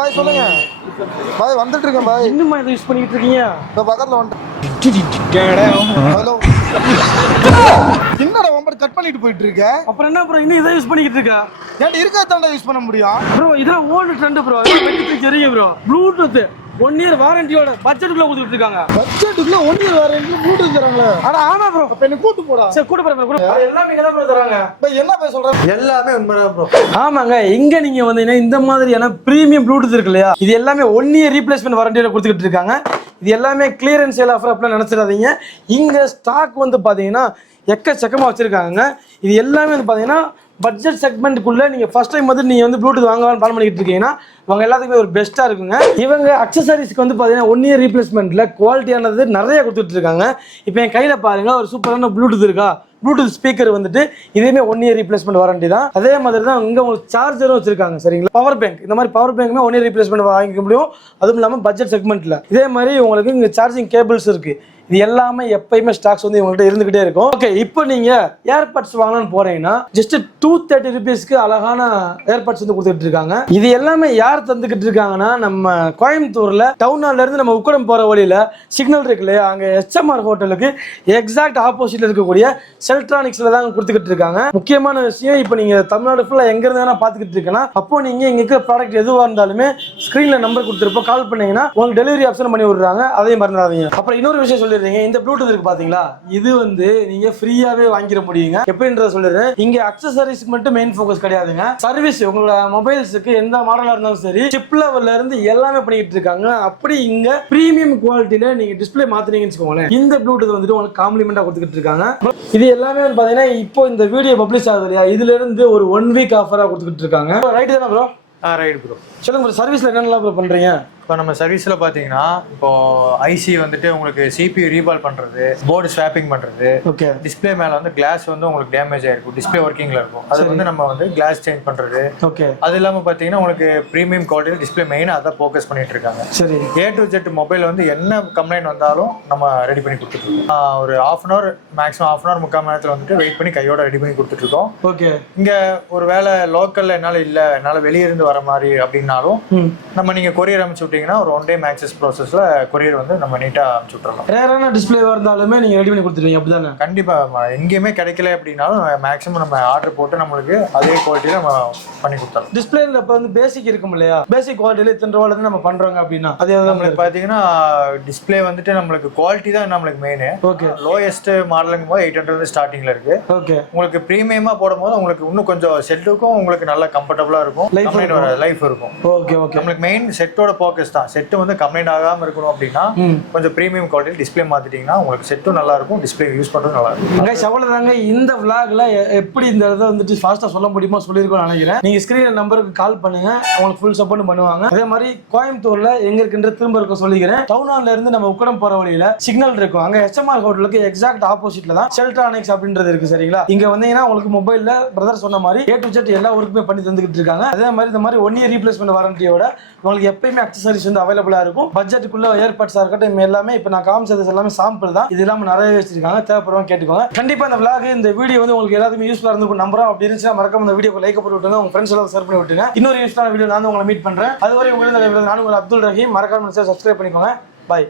பாய் சொல்லுங்க பாய், வந்துட்டு இருக்கேன் பாய். இன்னுமா இதை யூஸ் பண்ணிட்டு இருக்கீங்க? இந்த பக்கத்துல வந்துட்டேன். ஹலோ, என்னடா ஒம்பர் கட் பண்ணிட்டு போயிட்டு இருக்க? அப்புறம் என்ன ப்ரோ இன்னும் இதை யூஸ் பண்ணிக்கிட்டு இருக்கா? ஏன்டா இருக்கதாண்டா யூஸ் பண்ண முடியும்? ப்ரோ இதெல்லாம் ஓல்டு ட்ரெண்ட் ப்ரோ. வெட்டிட்டு தெரியுங்க ப்ரோ. ப்ளூடூத் 1 இயர் வாரண்டியோட பட்ஜெட்டுக்குள்ள கொடுத்துட்டு இருக்காங்க. பட்ஜெட்டுக்குள்ள 1 இயர் வாரண்டி ப்ளூடூத் தராங்களா? அட ஆமா ப்ரோ. அப்ப என்ன கூட்டு போடா. சரி கூட்டு போறேன் ப்ரோ. எல்லாமே இங்க தான் ப்ரோ தராங்க. பாய் என்ன பாய் சொல்ற? எல்லாமே உண்மைதான் ப்ரோ. ஆமாங்க, இங்க நீங்க வந்தீங்கன்னா இந்த மாதிரியான பிரீமியம் ப்ளூடூத் இருக்கு இல்லையா, இது எல்லாமே 1 இயர் ரீப்ளேஸ்மெண்ட் வாரண்டியோட கொடுத்துட்டு இருக்காங்க. இது எல்லாமே கிளியரன்ஸ் சேல் ஆஃபர் அப்படிலாம் நினைச்சிடாதீங்க. இங்க ஸ்டாக் வந்து பாத்தீங்கன்னா எக்கச்சக்கமா வச்சிருக்காங்க. இது எல்லாமே வந்து பாத்தீங்கன்னா பட்ஜெட் செக்மெண்ட்டுக்குள்ள நீங்க ஃபர்ஸ்ட் டைம் வந்து நீங்க வந்து ப்ளூடூத் வாங்கலாம்னு பிளான் பண்ணிட்டு இருக்கீங்கன்னா அவங்க எல்லாத்துக்குமே ஒரு பெஸ்ட்டாக இருக்குங்க. இவங்க அக்சசரிஸ்க்கு வந்து பார்த்தீங்கன்னா 1 இயர் ரீப்ளேஸ்மெண்ட்டில் குவாலிட்டியானது நிறைய கொடுத்துட்டு இருக்காங்க. இப்போ என் கையில் பாருங்க ஒரு சூப்பரான ப்ளூடூத் இருக்கா, ப்ளூடூத் ஸ்பீக்கர் வந்துட்டு இதுவுமே 1 இயர் ரீப்ளேஸ்மெண்ட் வாரண்டி தான். அதே மாதிரி தான் இங்கே உங்களுக்கு சார்ஜரும் வச்சிருக்காங்க சரிங்களா. பவர் பேங்க், இந்த மாதிரி பவர் பேங்க்குமே 1 இயர் ரீப்ளேஸ்மெண்ட் வாங்கிக்க முடியும். அதுவும் இல்லாமல் பட்ஜெட் செக்மெண்ட்டில் இதே மாதிரி உங்களுக்கு இங்கே சார்ஜிங் கேபிள்ஸ் இருக்கு. இது எல்லாமே எப்பயுமே ஸ்டாக்ஸ் வந்து இவங்கள்ட்ட இருந்துகிட்டே இருக்கும். ஓகே, இப்போ நீங்க ஏர்பட்ஸ் வாங்கலாம்னு போறீங்கன்னா ஜஸ்ட் 230 rupeesக்கு அழகான ஏர்பட்ஸ் வந்து கொடுத்துட்டு இருக்காங்க. இது எல்லாமே யார் தந்துகிட்டு இருக்காங்கன்னா நம்ம கோயம்புத்தூர்ல டவுன் ஹால்ல இருந்து நம்ம உக்கடம் போற வழியில சிக்னல் இருக்கு இல்லையா, அங்க HMR ஹோட்டலுக்கு எக்ஸாக்ட் ஆப்போசிட்ல இருக்கக்கூடிய செல்ட்ரானிக்ஸ்ல தான் கொடுத்துக்கிட்டு இருக்காங்க. முக்கியமான விஷயம், இப்போ நீங்க தமிழ்நாடு ஃபுல்லா எங்க இருந்து பாத்துக்கிட்டு இருக்கீங்கன்னா அப்போ நீங்க இங்க இருக்கிற ப்ராடக்ட் எதுவா இருந்தாலுமே ஸ்கிரீன்ல நம்பர் கொடுத்துருப்போம், கால் பண்ணீங்கன்னா உங்களுக்கு டெலிவரி ஆப்ஷன் பண்ணி விடுறாங்க. அதையும் மறந்துடாதீங்க. அப்புறம் இன்னொரு விஷயம் சொல்லி இந்த ப்ளூடூத் இருக்கு பாத்தீங்களா, இது வந்து நீங்க ஃப்ரீயாவே வாங்கிட முடியுங்க. எப்படின்றத சொல்லிடுறேன். இங்க அக்சசரிஸ்க்கு மட்டும் மெயின் ஃபோக்கஸ் கிடையாதுங்க. சர்வீஸ் உங்களோட மொபைல்ஸுக்கு எந்த மாடலா இருந்தாலும் சரி சிப் லெவல்ல இருந்து எல்லாமே பண்ணிட்டு இருக்காங்க. அப்படி இங்க பிரீமியம் குவாலிட்டியில நீங்க டிஸ்பிளே மாத்தினீங்கன்னு வச்சுக்கோங்களேன், இந்த ப்ளூடூத் வந்துட்டு உங்களுக்கு காம்ப்ளிமெண்டா கொடுத்துட்டு இருக்காங்க. இது எல்லாமே வந்து பாத்தீங்கன்னா இப்போ இந்த வீடியோ பப்ளிஷ் ஆகுது இல்லையா, இதுல இருந்து ஒரு 1 வீக் ஆஃபரா கொடுத்துட்டு இருக்காங்க. ரைட் தானே ப்ரோ? Right bro. சொல்லுங்க ப்ரோ, சர்வீஸ்ல என்னென்னலாம் ப்ரோ பண்றீங்க? இப்போ நம்ம சர்வீஸில் பார்த்தீங்கன்னா இப்போ ஐசி வந்துட்டு உங்களுக்கு CPU ரீபால் பண்ணுறது, போர்டு ஸ்வாப்பிங் பண்ணுறது, ஓகே, டிஸ்பிளே மேலே வந்து கிளாஸ் வந்து உங்களுக்கு டேமேஜ் ஆயிருக்கும், டிஸ்பிளே ஒர்க்கிங்கில் இருக்கும், அது வந்து நம்ம வந்து கிளாஸ் சேஞ்ச் பண்ணுறது. ஓகே, அது இல்லாமல் பார்த்தீங்கன்னா உங்களுக்கு ப்ரீமியம் குவாலிட்டியில் டிஸ்பிளே மெயினாக அதான் ஃபோக்கஸ் பண்ணிட்டு இருக்காங்க. சரி, A to Z மொபைல் வந்து என்ன கம்ப்ளைண்ட் வந்தாலும் நம்ம ரெடி பண்ணி கொடுத்துட்ருக்கோம். ஒரு ½ hour மேக்ஸிமம் ½ hour 3/4 மணி நேரத்தில் வந்துட்டு வெயிட் பண்ணி கையோட ரெடி பண்ணி கொடுத்துட்ருக்கோம். ஓகே, இங்கே ஒரு வேலை லோக்கலில் என்னால் வெளியே இருந்து வர மாதிரி அப்படின்னாலும் நம்ம நீங்கள் கொரியர் அனுப்பிச்சு விட்டீங்கன்னா ஒரு 1 day மேக்ஸஸ் ப்ராசஸ்ல கொரியர் வந்து நம்ம நீட்டா அனுப்பிச்சு விட்டுறோம். ரேரான டிஸ்பிளேவா இருந்தாலுமே நீங்க ரெடி பண்ணி கொடுத்துருவீங்க அப்படிதானே? கண்டிப்பா, எங்கேயுமே கிடைக்கல அப்படின்னாலும் மேக்ஸிமம் நம்ம ஆர்டர் போட்டு நம்மளுக்கு அதே குவாலிட்டியில நம்ம பண்ணி கொடுத்தோம். டிஸ்பிளேல இப்போ வந்து பேசிக் இருக்கும் இல்லையா, பேசிக் குவாலிட்டியில இத்தனை ரூபாயில இருந்து நம்ம பண்றோங்க அப்படின்னா அதே நம்மளுக்கு பாத்தீங்கன்னா டிஸ்பிளே வந்துட்டு நம்மளுக்கு குவாலிட்டி தான் நம்மளுக்கு மெயின். ஓகே, லோயஸ்ட் மாடலுங்க போது 800 ஸ்டார்டிங்ல இருக்கு. ஓகே, உங்களுக்கு பிரீமியமா போடும்போது உங்களுக்கு இன்னும் கொஞ்சம் செட்டுக்கும் உங்களுக்கு நல்லா கம்ஃபர்டபுளா இருக்கும், லைஃப் இருக்கும். ஓகே, ஓகே, நம்மளுக்கு மெயின் செட்டோட ஃபோக்கஸ் தான். செட்டு வந்து கம்ப்ளைண்ட் ஆகாம இருக்கணும் அப்படின்னா கொஞ்சம் பிரீமியம் குவாலிட்டி டிஸ்பிளே மாத்திட்டீங்கன்னா உங்களுக்கு செட்டும் நல்லா இருக்கும், டிஸ்பிளே யூஸ் பண்றது நல்லா இருக்கும். அவ்வளவுதாங்க. இந்த விளாக்ல எப்படி இந்த இதை வந்துட்டு ஃபாஸ்டா சொல்ல முடியுமோ சொல்லியிருக்கோம்னு நினைக்கிறேன். நீங்க ஸ்கிரீன் நம்பருக்கு கால் பண்ணுங்க, உங்களுக்கு ஃபுல் சப்போர்ட் பண்ணுவாங்க. அதே மாதிரி கோயம்புத்தூர்ல எங்க இருக்குன்ற திரும்ப இருக்க சொல்லிக்கிறேன். டவுன் ஹால்ல இருந்து நம்ம உக்கடம் போற வழியில சிக்னல் இருக்கும், அங்க HMR ஹோட்டலுக்கு எக்ஸாக்ட் ஆப்போசிட்ல தான் செல்ட்ரானிக்ஸ் அப்படின்றது இருக்கு சரிங்களா. இங்க வந்தீங்கன்னா உங்களுக்கு மொபைல்ல பிரதர் சொன்ன மாதிரி A to Z எல்லா ஒர்க்குமே பண்ணி தந்துகிட்டு இருக்காங்க. அதே மாதிரி இந்த மாதிரி 1 இயர் ரீப்ளேஸ்மெண்ட் வாரண்டியோட உங்களுக்கு எப்பயுமே அக்சசரிஸ் வந்து அவைலபிளா இருக்கும். பட்ஜெட்டுக்குள்ள ஏர்பட்ஸா இருக்கட்டும் எல்லாமே இப்போ நான் காமிச்சது எல்லாமே சாம்பிள் தான். இது இல்லாம நிறைய வச்சிருக்காங்க, தேவைப்படுறவங்க கேட்டுக்கோங்க. கண்டிப்பா இந்த விளாக் இந்த வீடியோ வந்து உங்களுக்கு எல்லாத்துக்கும் யூஸ்ஃபுல்லா இருக்கும் நம்புறோம். அப்படி இருந்துச்சுன்னா மறக்காம இந்த வீடியோக்கு லைக் போட்டு விட்டுங்க, உங்க ஃப்ரெண்ட்ஸ் எல்லாம் ஷேர் பண்ணி விட்டுங்க. இன்னொரு யூஸ்ஃபுல்லான வீடியோ நான் உங்களை மீட் பண்றேன். அதுவரை உங்களுக்கு நானும் அப்துல் ரஹீம். மறக்காம சப்ஸ்கிரைப் பண்ணிக்கோங்க. பாய்.